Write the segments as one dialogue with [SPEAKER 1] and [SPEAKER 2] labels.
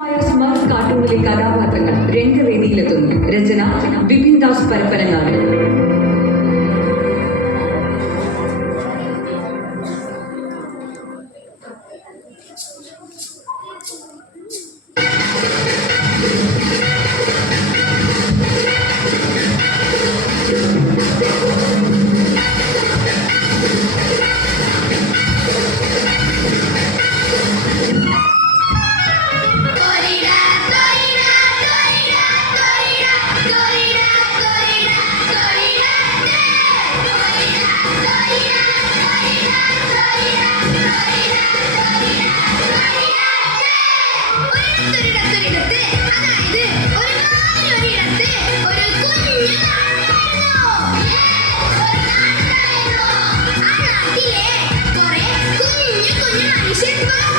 [SPEAKER 1] Smart കാർട്ടൂണിലെ കഥാപാത്രങ്ങൾ രംഗവേദിയിലെത്തുന്നു. രചന Bipin Das Parappanangadi.
[SPEAKER 2] She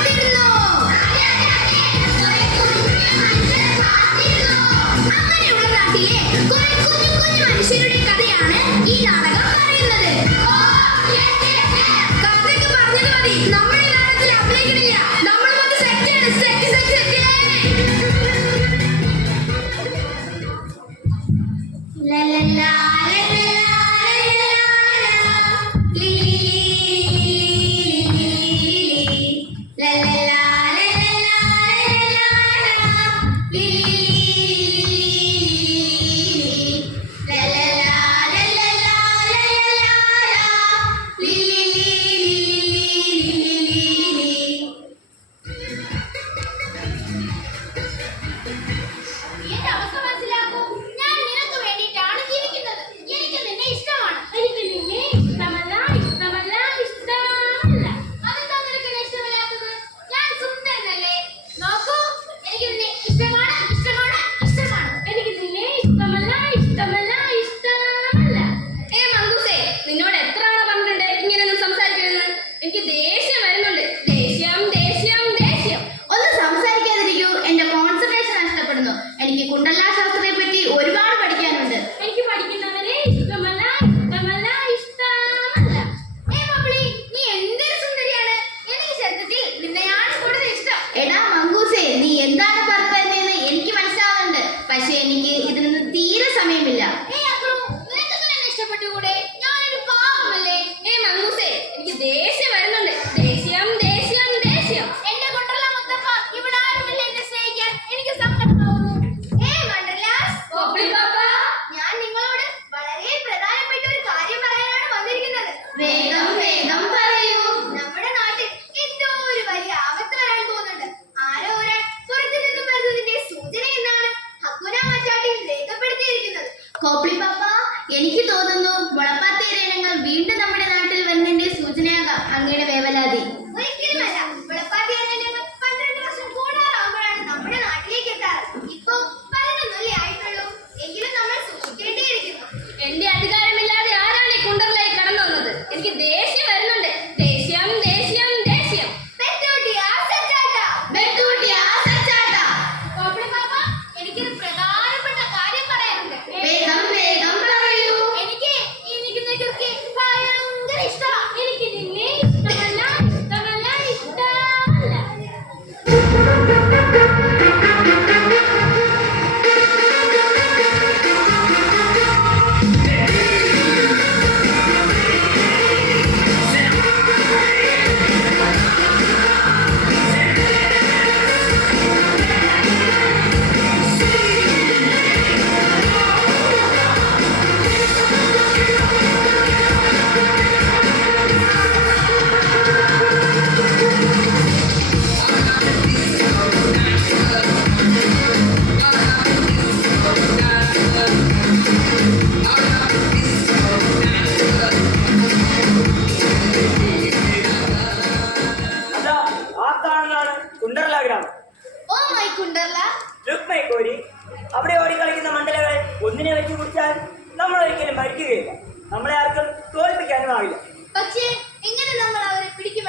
[SPEAKER 2] പഠിക്കുകയില്ല. നമ്മളെ ആർക്കും തോൽപ്പിക്കാനും ആവില്ല.
[SPEAKER 3] പക്ഷേ എങ്ങനെ നമ്മൾ അവരെ പിടിക്കും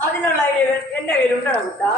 [SPEAKER 2] അതിനുള്ള ഐഡിയകൾ എന്റെ കയ്യിലുണ്ടോ കുട്ടാ?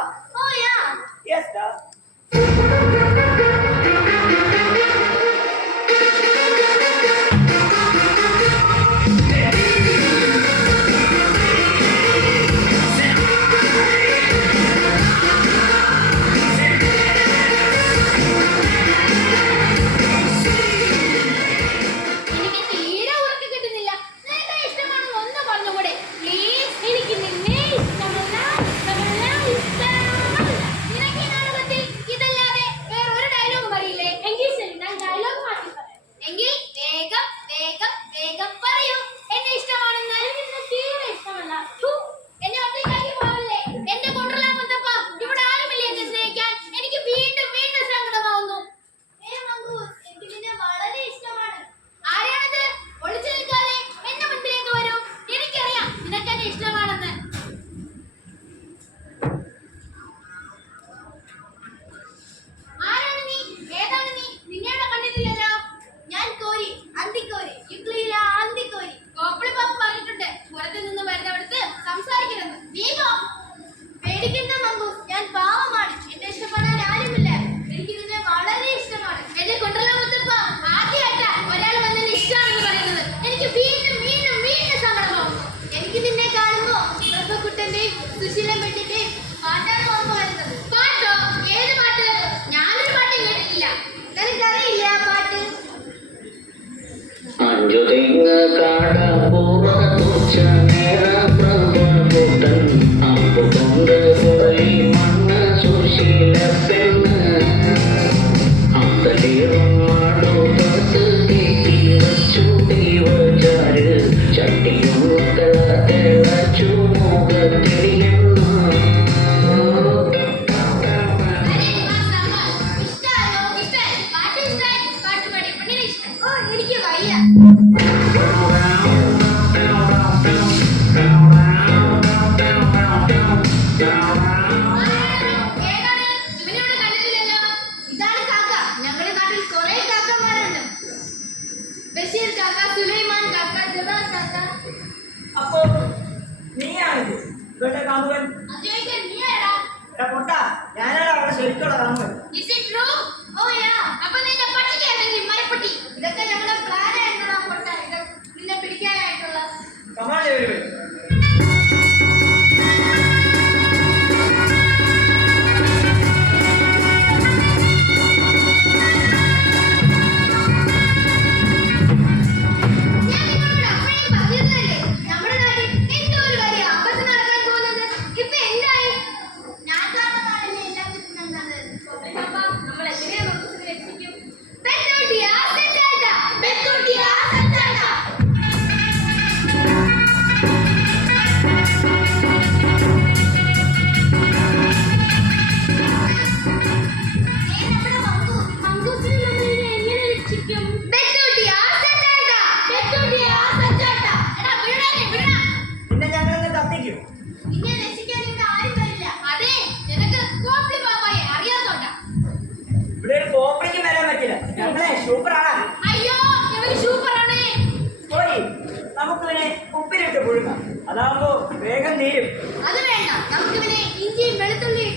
[SPEAKER 1] നമ്മളെ സൂപ്പറാണ്.
[SPEAKER 3] അയ്യോ ഇവർ സൂപ്പറാണ്.
[SPEAKER 1] നമുക്ക് ഉപ്പിലിട്ട് പുഴുങ്ങാം. അതാവുമ്പോ വേഗം തീരും.
[SPEAKER 2] അത് വേണ്ട. നമുക്ക് ഇഞ്ചിയും വെളുത്തുള്ളിയും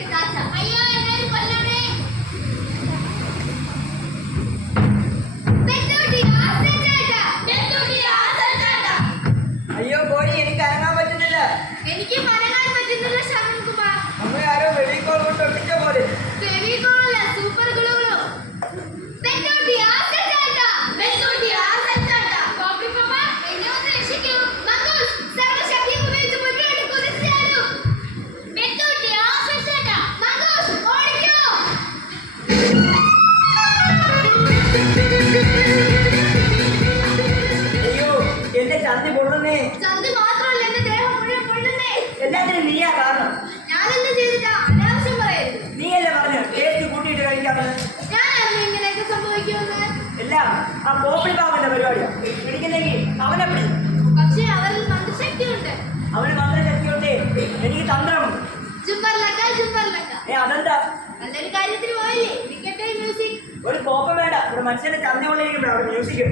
[SPEAKER 3] അയ്യോ
[SPEAKER 1] എനിക്ക് പറ്റുന്നില്ല.
[SPEAKER 2] എനിക്ക് അനങ്ങാൻ പറ്റുന്നില്ല
[SPEAKER 1] നമ്മളെ ആരോ വെളിക്കോൾ കൊണ്ട് ഒട്ടിച്ച പോലെ. ഫെവിക്കോൾ നീയാ കാരണം
[SPEAKER 2] ഞാനൊന്നും ചെയ്തില്ല അനാവശ്യം പറയരുത്.
[SPEAKER 1] നീയല്ലേ പറഞ്ഞു? ടേസ്റ്റ് കൂട്ടിയിട്ട് കഴിക്കാമെന്ന്
[SPEAKER 2] ഞാൻ സംഭവിക്കുമെന്ന്
[SPEAKER 1] ആ അവന് എനിക്ക് ഏ അതെന്താ?
[SPEAKER 2] മ്യൂസിക്.
[SPEAKER 1] ഒരു വേണ്ട. ഒരു മനുഷ്യന്റെ ചന്ത മ്യൂസിക്.